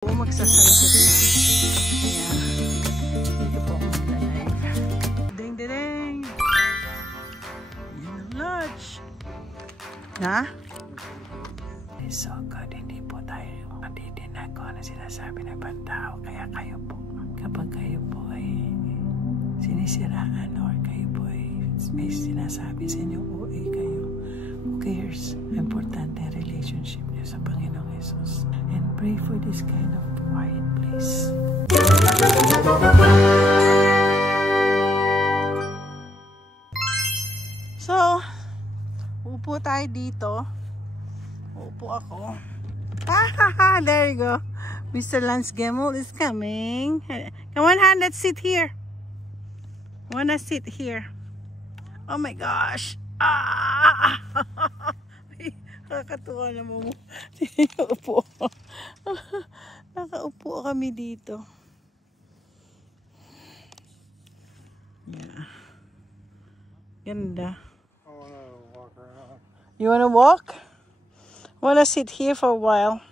Magsasalita na. Kaya, dito po ako mag-live. Ding, ding, ding! Yan ang lunch. Na? It's so good. Hindi po tayo matitinan ko na sinasabi ng ibang tao. Kaya kayo po, kapag kayo po ay sinisiraan or kayo po ay may sinasabi sa inyo, OA kayo. Who cares? Importante ang relationship niyo sa Panginoong Jesus. And pray for this kind of quiet place. So, upo tayo dito. Upo ako. There you go. Mr. Lance Gemmel is coming. Come on, Han, let's sit here. Wanna sit here? Oh my gosh. Nakakatuwa naman mo. Upo. Nakaupo kami dito. Yeah. Ganda. I wanna walk around. You wanna walk? Wanna sit here for a while?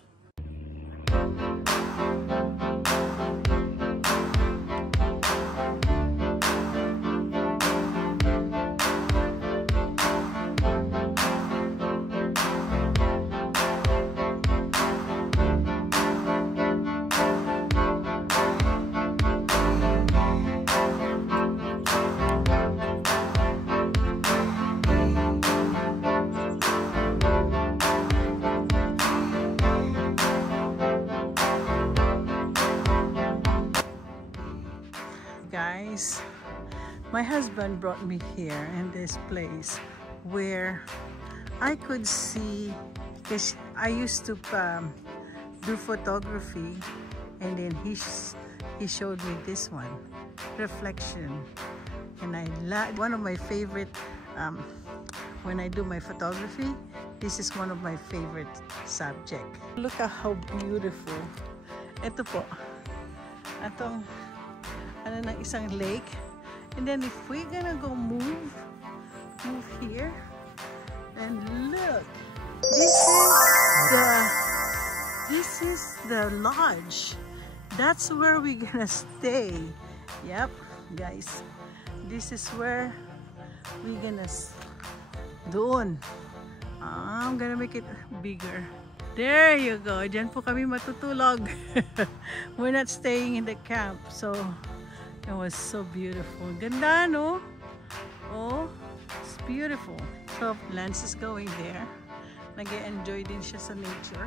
Guys, my husband brought me here in this place where I could see, because I used to do photography, and then he showed me this one, reflection, and I like one of my favorite when I do my photography. This is one of my favorite subject. Look at how beautiful. Ito po, atong ano ng isang lake, and then if we're gonna go move here, and look, this is the lodge. That's where we're gonna stay. Yep, guys, this is where we're gonna doon. I'm gonna make it bigger. There you go. Diyan po kami matutulog. We're not staying in the camp, so it was so beautiful. Ganda, no? Oh, it's beautiful. So, Lance is going there. Nag-enjoy din siya sa nature.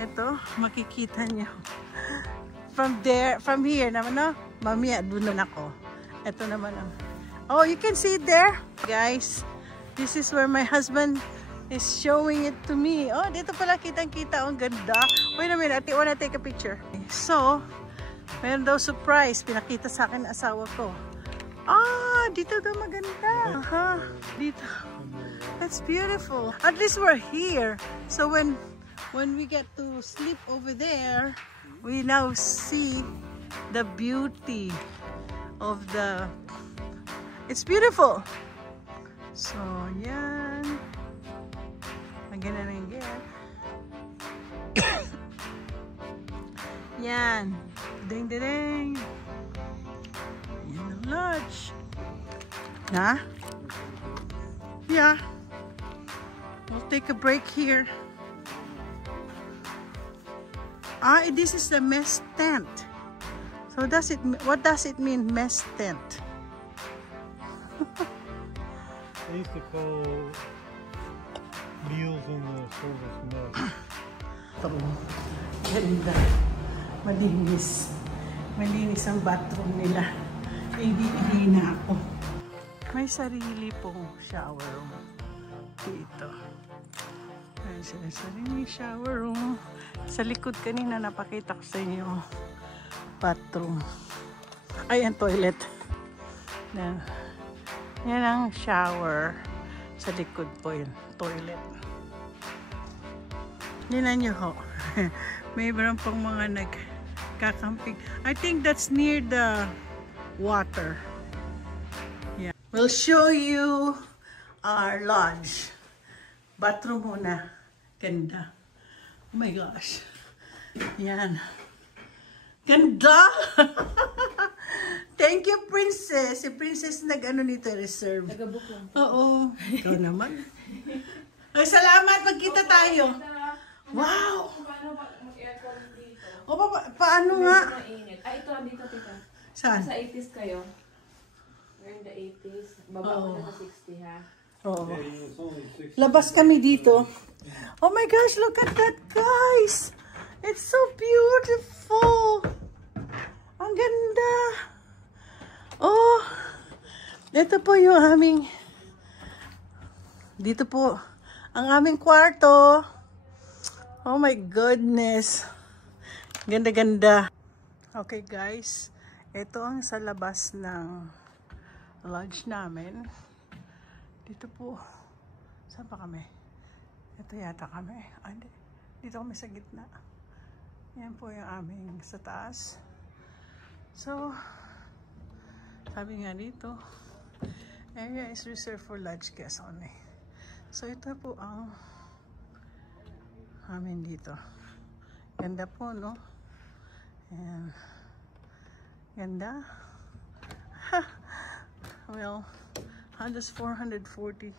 Ito, makikita niyo. From here naman, no? Mamaya, doon na ako. Ito naman ang... Oh, you can see it there. Guys, this is where my husband is showing it to me. Oh, dito pala kitang-kita. Ang ganda. Wait a minute, I wanna take a picture. So, meron daw surprise. Pinakita sa akin ang asawa ko. Ah, dito daw maganda. Dito. That's beautiful. At least we're here. So when we get to sleep over there, we now see the beauty of the... It's beautiful. So, yan. Again and again. Yan. Ding, ding, ding. Yan ang lodge. Na? Yeah. We'll take a break here. Ah, this is the mess tent. So what does it mean, mess tent? They used to call meals in the service mess. Ganda. Malinis. Malinis ang bathroom nila. Hindi na ako. May sarili pong shower room dito. May sarili shower room. Sa likod kanina napakita ko sa inyo bathroom. Ay, ang toilet. Yan ang shower. Sa likod po yun. Toilet. Nilan nyo ho. May meron pang mga nagkakamping. I think that's near the water. Yeah. We'll show you our lodge. Bathroom muna. Ganda. Oh my gosh. Yan. Ganda! Thank you, Princess. Si Princess nag-ano nito, reserve. Nag-book lang. Oo. Ikaw naman. Ay, salamat. Magkita tayo. Wow! Paano mag-aircon dito? O, paano nga? Mainit. Ito, dito, tita. Saan? Sa 80s kayo. We're in the 80s. Baba na sa 60, ha? Oo. Yeah, it's only 6. Labas kami dito. Oh my gosh, look at that, guys! It's so beautiful! Ang ganda! Oh! Ito po yung aming... Dito po, ang aming kwarto. Oh my goodness! Ganda-ganda. Okay guys, ito ang sa labas ng lodge namin. Dito po, saan pa kami? Ito yata kami. Hindi. Dito kami sa gitna. Yan po yung aming sa taas. So, sabi nga dito, area is reserved for lodge guests only. So, ito po ang amin dito. Ganda po, no? Ayan. Ganda. Well, just 440.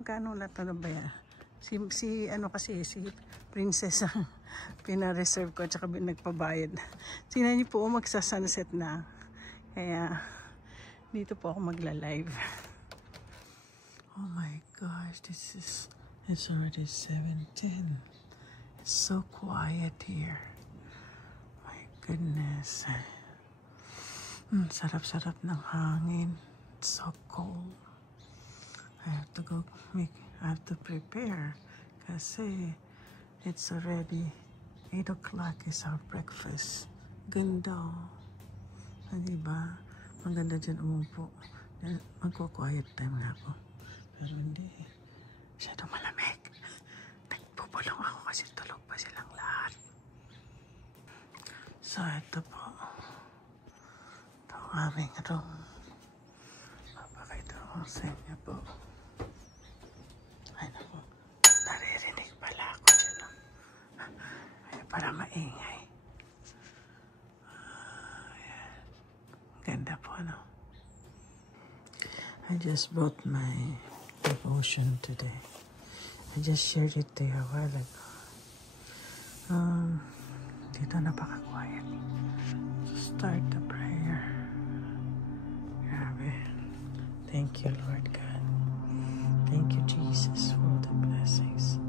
Magkano na ito na ba yan? Si Princess ang pina-reserve ko at saka nagpabayad. Tingnan niyo po, magsa-sunset na. Kaya, dito po ako magla-live. Oh my gosh, it's already 7:10. It's so quiet here. My goodness. Sarap-sarap ng hangin. It's so cold. I have to prepare kasi it's already 8 o'clock is our breakfast. Ganda. Diba? Maganda dyan umupo. Magko-quiet time nga po. Pero hindi. Masyadong malamig. Nagpupulong ako kasi tulog pa silang lahat. So, ito po. Ito ang aming room. Mapakita ko sa inyo po. Ay, naku. Naririnig pala ako dyan. Ay, para maingay. Ayan. Ganda po, no? I just brought my devotion today. I just shared it to you a while ago. Dito napaka-quiet. Start the prayer. Grabe. Thank you, Lord God. Thank you, Jesus, for all the blessings.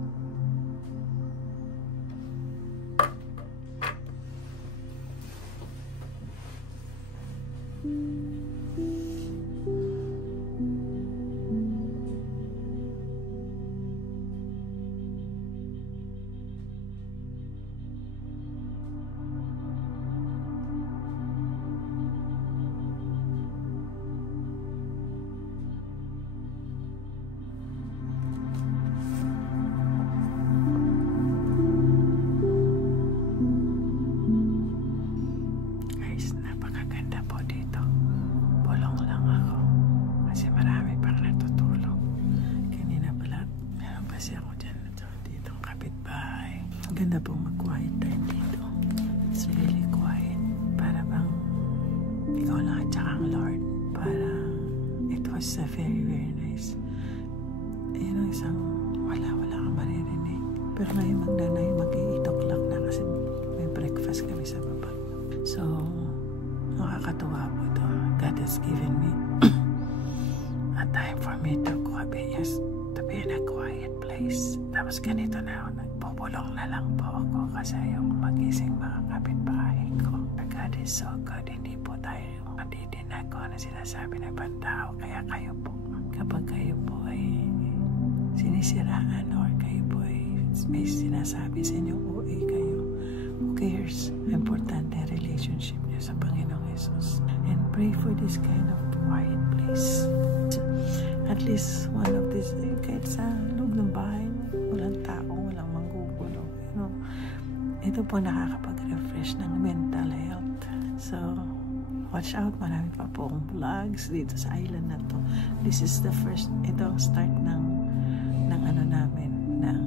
Ganda po mag-quiet time dito. It's really quiet. Para bang ikaw lang at saka ang Lord. Para it was very, very nice. Ayun ang isang wala kang maririnig. Pero ngayon mag-8 o'clock na kasi may breakfast kami sa baba. So, nakakatuwa po ito. God has given me a time for me to be in a quiet place. Tapos ganito na ako. Nagpupulong na lang po ako kasi ayaw magising mga kapitbahay ko. God is so good. Hindi po tayo matitinag ko na sinasabi ng ibang tao. Kaya kayo po, kapag kayo po ay sinisiraan or kayo po ay may sinasabi sa inyo, OA kayo, who cares? Importante ang relationship niyo sa Panginoong Jesus. And pray for this kind of quiet place. At least one of these, kahit sa loob ng bahay, walang tao, walang manggugulo. You know, ito po nakakapag-refresh ng mental health. So, watch out. Marami pa pong vlogs dito sa island na to. This is the first, ito ang start ng ano namin, ng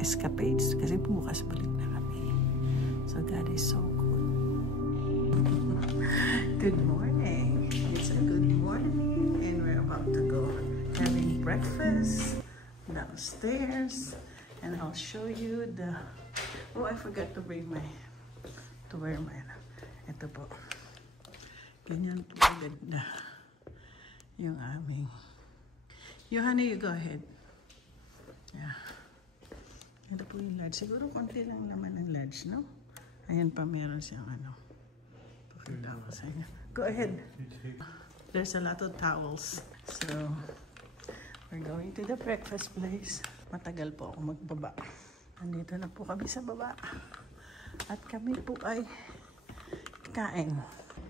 escapades. Kasi bukas balik na kami. So that is so good. Good morning. It's a good morning and we're about to go having breakfast downstairs, and I'll show you the... Oh, I forgot to bring my... to wear mine. Ito po. Ganyan po ganda yung aming... You, honey, you go ahead. Yeah. Ito po yung large. Siguro konti lang naman ang large, no? Ayan pa, meron siyang ano. Pakita ko sa inyo. Go ahead. There's a lot of towels. So, we're going to the breakfast place. Matagal po ako magbaba. Andito na po kami sa baba. At kami po ay kain.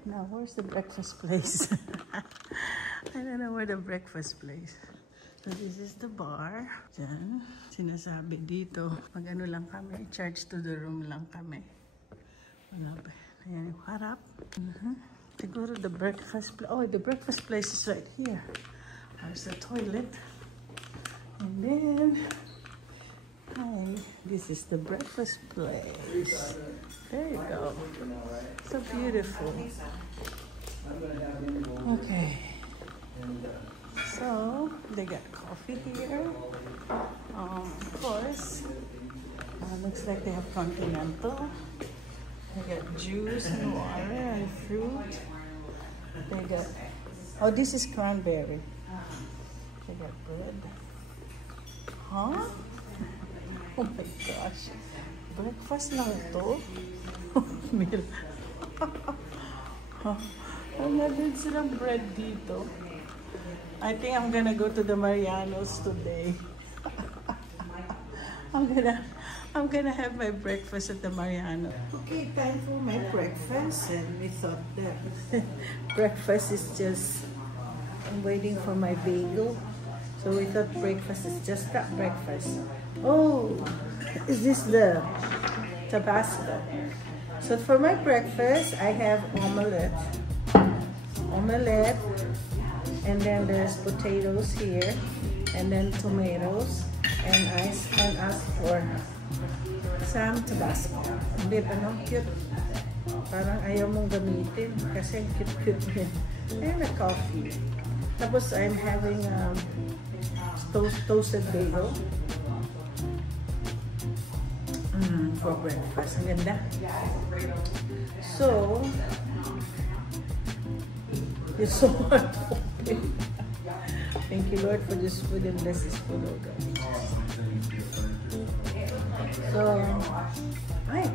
Now, where's the breakfast place? I don't know where the breakfast place. So, this is the bar. Diyan. Sinasabi dito, pag ano lang kami, charge to the room lang kami. Wala ba? Ayan yung harap. Siguro the breakfast place. Oh, the breakfast place is right here. There's the toilet. And then, hi, this is the breakfast place. There you go. So beautiful. Okay. So, they got coffee here. Of course. Looks like they have continental. They got juice and water and fruit. They got... Oh, this is cranberry. They got bread. Huh? Oh my gosh. Breakfast lang ito? Meal. Wala din silang bread dito. I think I'm gonna go to the Marianos today. I'm gonna have my breakfast at the Mariano. Okay, time for my breakfast, and we thought that breakfast is just... I'm waiting for my bagel. So we thought breakfast is just that breakfast. Oh, is this the Tabasco? So for my breakfast, I have omelette, and then there's potatoes here, and then tomatoes, and I asked for some Tabasco. Hindi pa, no? Cute. Parang ayaw mong gamitin kasi cute-cute din. And a coffee. Tapos I'm having toasted bagel for breakfast. Ang ganda. So, it's so hard to open. Thank you, Lord, for this food and bless this food, oh God. So, hi.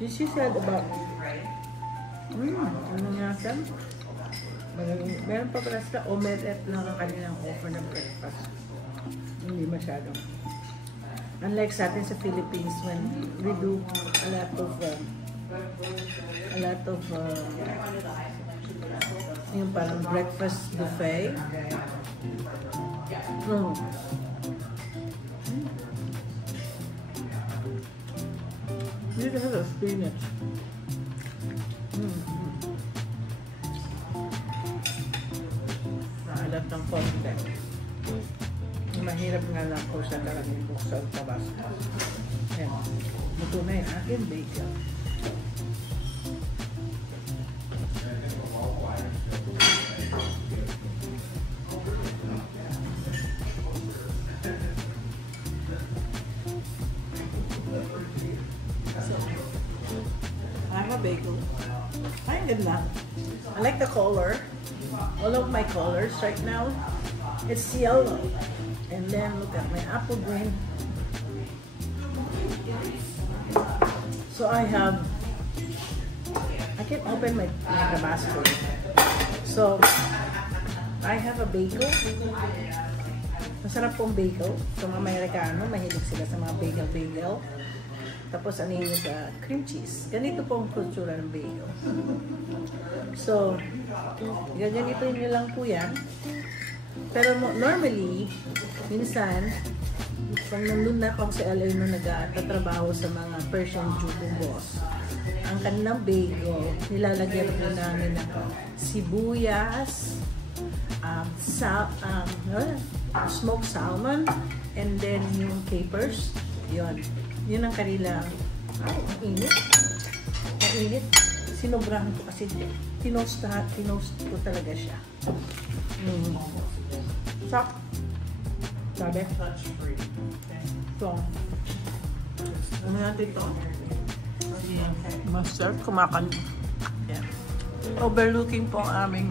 She said about ano nga siya? Meron pa pala sila omelette lang ang kanilang offer ng breakfast. Hindi masyadong. Unlike sa atin sa Philippines, when we do a lot of yung parang breakfast buffet. You need to have a spinach. Naalat ng konti. Mahirap nga lang po sa talagang buksan Tabasco. Ayan. Ito na yung aking bacon. I have a bagel. Ay, ganda. I like the color. All of my colors right now, it's yellow. And then look at my apple green. So I can open my Tabasco. So I have a bagel. Masarap pong bagel. So mga Amerikano, mahilig sila sa mga bagel. Tapos ano yun sa cream cheese. Ganito pong kultura ng bagel. So, ganito nyo lang po yan. Pero normally, minsan, pag nandun na ako sa LA nung nagtatrabaho sa mga Persian Judo Boss, ang kanilang bagel, nilalagyan po namin ng sibuyas, smoked salmon, and then yung capers, yun. Yun ang kanila. Ay, ang init. Ang init. Sinobrahan ko kasi tinost ko talaga siya. Sabi? So, ano natin ito? Si Master kumakan. Yeah. Overlooking po ang aming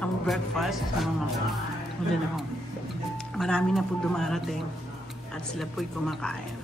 ang breakfast. Marami na po dumarating at sila po'y kumakain.